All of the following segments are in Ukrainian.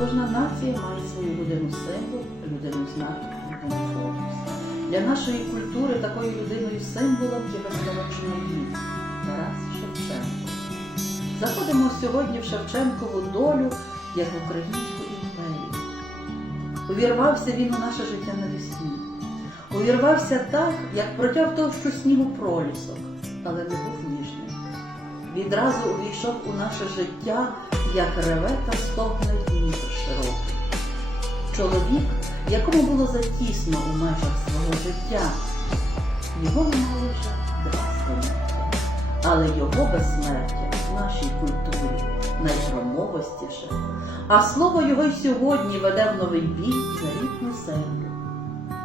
Кожна нація має свою людину символ, людину знак, людину фокус. Для нашої культури такою людиною символом є беззалежний гід Тарас Шевченко. Заходимо сьогодні в Шевченкову долю як в українську імперію. Увірвався він у наше життя навесні. Увірвався так, як протяг товщу снігу пролісок, але не був ніжним. Відразу увійшов у наше життя, як реве та стогне Дніпр широкий. Чоловік, якому було затісно у межах свого життя, його немає вже два століття, але його безсмертя в нашій культурі найгромовостіше, а слово його й сьогодні веде в новий бій за рідну землю.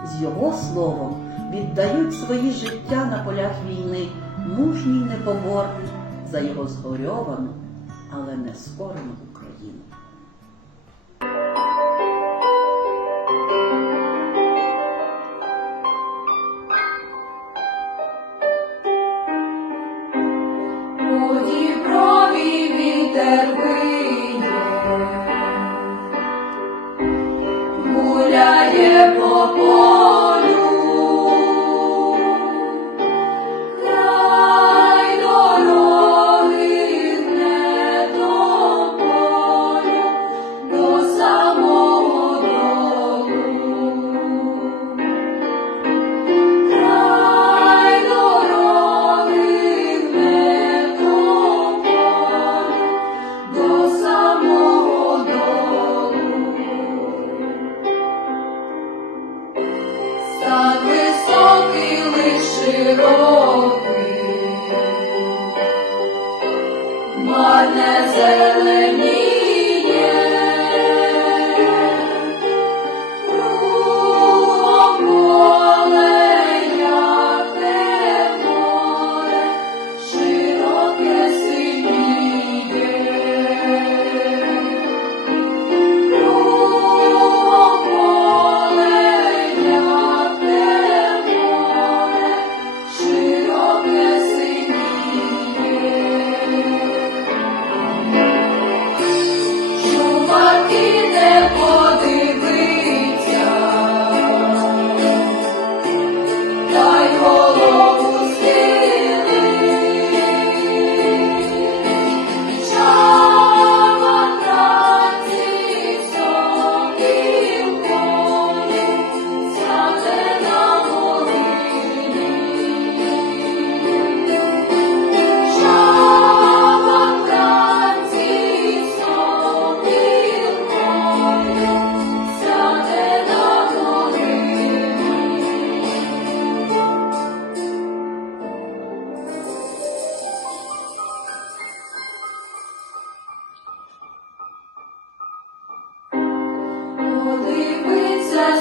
З його словом віддають свої життя на полях війни мужні й за його згорьовану, але не скорену широкий, марне зеленіє,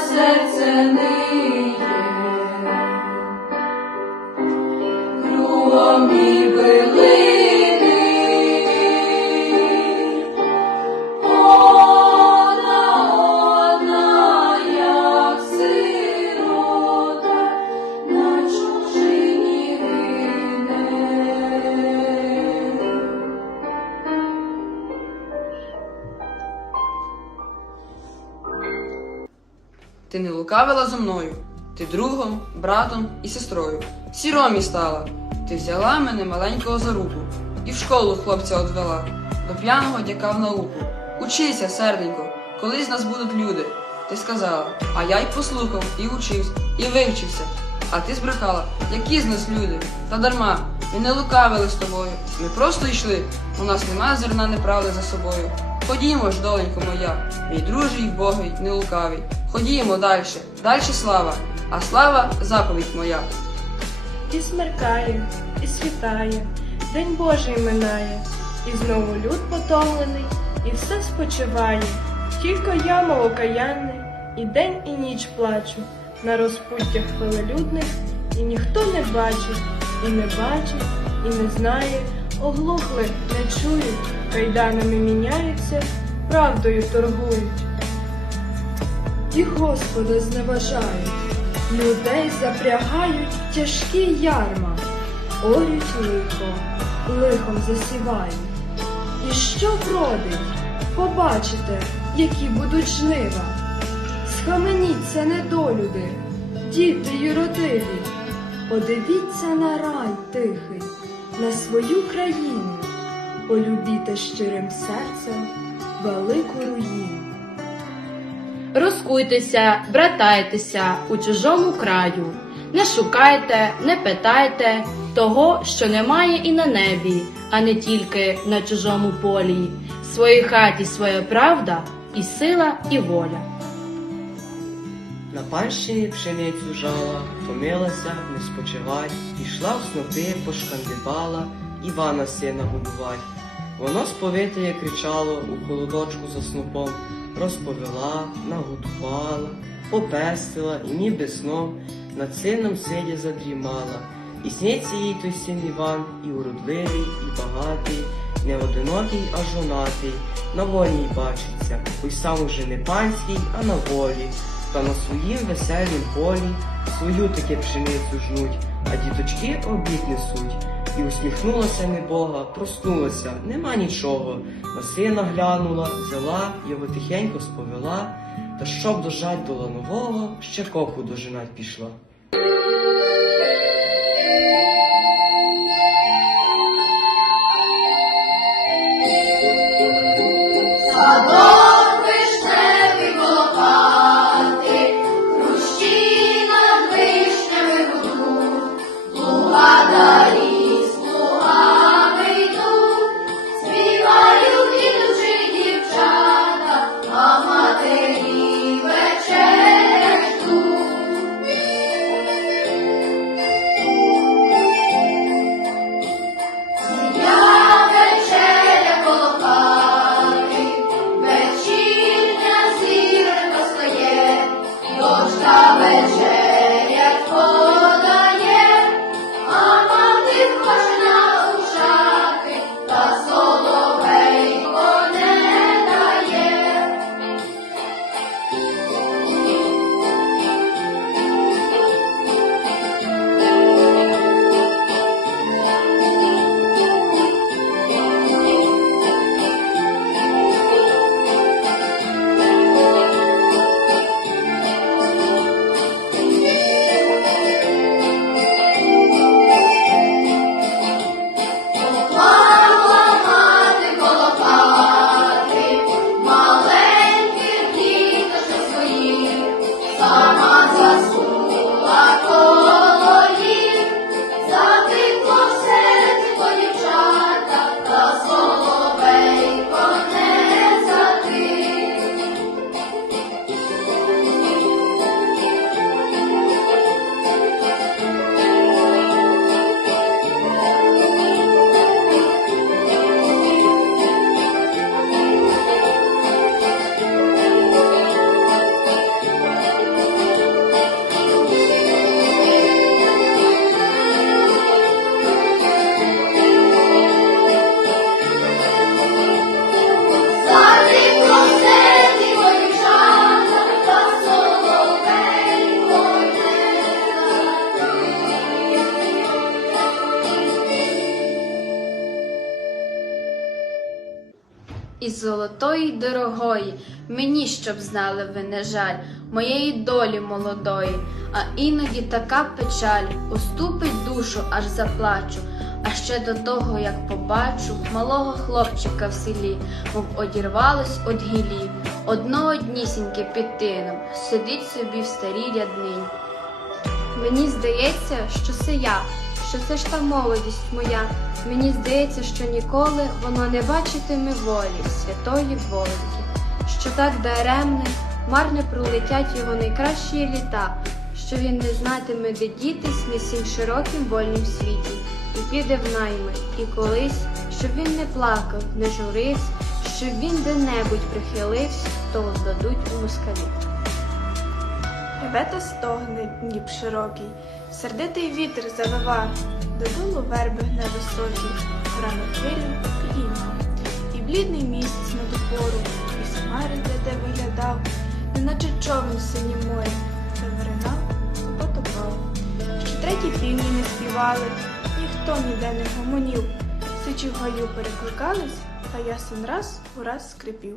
serce my лукавила зо мною, ти другом, братом і сестрою. Сіромі стала. Ти взяла мене маленького за руку і в школу хлопця одвела, до п'яного дяка в науку. Учися, серденько, колись нас будуть люди. Ти сказала, а я й послухав, і учився, і вивчився. А ти збрехала, які з нас люди? Та дарма, ми не лукавили з тобою. Ми просто йшли. У нас нема зерна неправди за собою. Ходімо ж, доленько моя, мій друже й богий, не лукавий. Ходімо далі, далі слава, а слава заповідь моя. І смеркає, і світає, День Божий минає, і знову люд потомлений, і все спочиває. Тільки я, мов окаянний, і день, і ніч плачу на розпуттях хвилелюдних, і ніхто не бачить, і не бачить, і не знає, оглухли, не чують, кайданами міняються, правдою торгують. І Господа зневажають, людей запрягають тяжкі ярма, орють лихо, лихом засівають. І що вродить? побачите, які будуть жнива. Схаменіться, недолюди, діти юродиві, подивіться на рай тихий, на свою країну, полюбіте щирим серцем велику руїну. Розкуйтеся, братайтеся у чужому краю. Не шукайте, не питайте того, що немає і на небі, а не тільки на чужому полі. В своїй хаті своя правда і сила, і воля. На панщині пшеницю жала, втомилася, не спочивай, пішла в снопи, пошкандибала, Івана сина годувай. Воно сповите кричало у холодочку за снопом, розповіла, нагодувала, попестила і ніби сном над сином сидя задрімала. І сниться їй той син Іван, і уродливий, і багатий, не одинокий, а жонатий, на волі й бачиться, ой сам уже не панський, а на волі та на своїм веселім полі свою таки пшеницю жнуть, а діточки обід несуть. І усміхнулася небога, проснулася, нема нічого. На сина глянула, взяла, його тихенько сповела, та щоб дожать до ланового, ще коху дожинать пішла. Sana золотої дорогої, мені щоб знали ви не жаль, моєї долі молодої, а іноді така печаль уступить душу, аж заплачу. А ще до того, як побачу малого хлопчика в селі, мов одірвалось од гілі, одно однісіньке під тином, сидить собі в старій ряднині. Мені здається, що це я, що це ж та молодість моя. Мені здається, що ніколи воно не бачитиме волі святої воленьки, що так даремне, марне пролетять його найкращі літа, що він не знатиме, де дітись на сім широким вольнім світі, і піде в найми, і колись, щоб він не плакав, не журився, щоб він де-небудь прихилився, то здадуть у москалі. Реве та стогне Дніп широкий, сердитий вітер завива, додолу верби гне високі, рано хвилю підіймав. І блідний місяць над упору, і хмари де де виглядав, неначе човен в синім морі, та виринав, то потопав. Ще треті півні не співали, ніхто ніде не гомонів, сичі в гаю перекликались, а ясен раз у раз скрипів.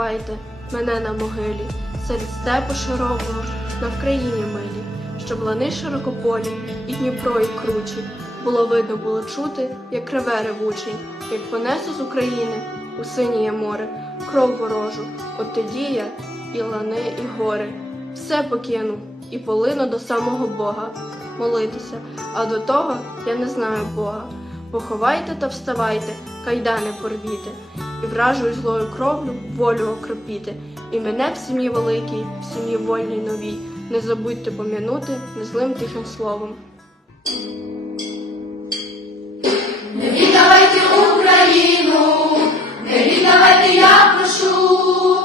Поховайте мене на могилі, серед степу широкого, на Вкраїні милі, щоб лани широкополі, і Дніпро, і кручі. Було видно, було чути, як реве ревучий, як понесе з України у синіє море, кров ворожу, от тоді я і лани, і гори. Все покину і полину до самого Бога молитися, а до того я не знаю Бога. Поховайте та вставайте, кайдани порвіте, і вражую злою кровлю волю окропіти. і мене в сім'ї великій, в сім'ї вольній новій. Не забудьте пом'янути незлим тихим словом. Не віддавайте Україну, не віддавайте я прошу.